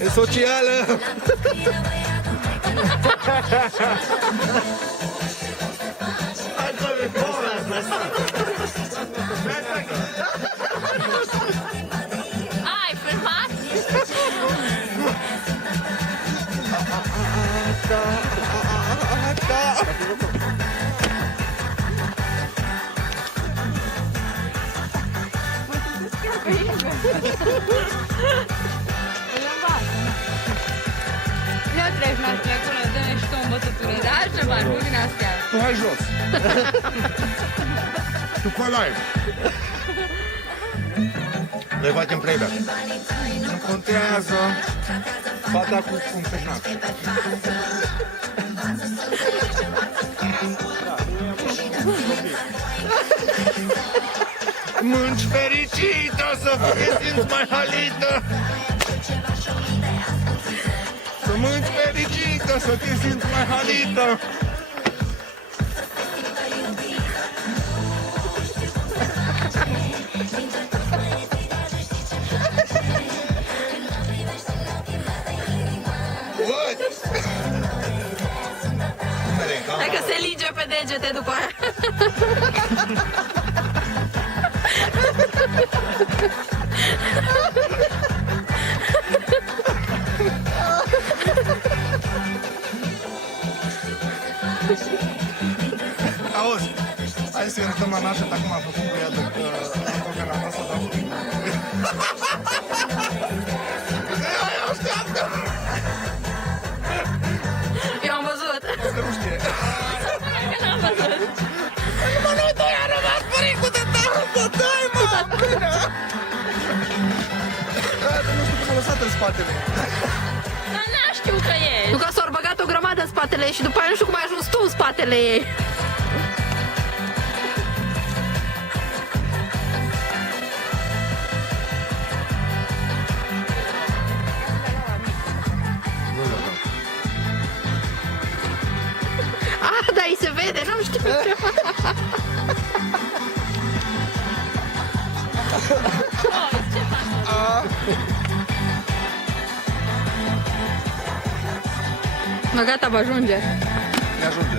E socială. Ai filmat? Nu treci noastră acolo, dă-ne și tu o bătătură, dar altceva, nu din astea. Tu hai jos. Tu fă live. Noi facem playback. Nu contează. Fata cu un peșnac. Mânci fericită, să fie simți mai halită. Să mânci fericită, să te simți mai halită. Hai că se linge pe degete după aia. Auzi, hai să-i arătăm la nașă acum a făcut cu ea de că la masă, dar... Eu am văzut. Că nu știe. Că n-am văzut. Mă, nu, doi a rămas păricul de tău, dai, mă, până! Nu știu cum a lăsat în spatele. Dar n-a știu că e. Nu că s-au băgat o grămadă în spatele ei și după aia nu știu cum ai ajuns tu în spatele ei. Ah, da, îi se vede, n-am știut ce. Mă, gata, vă ajunge. Ne ajunge.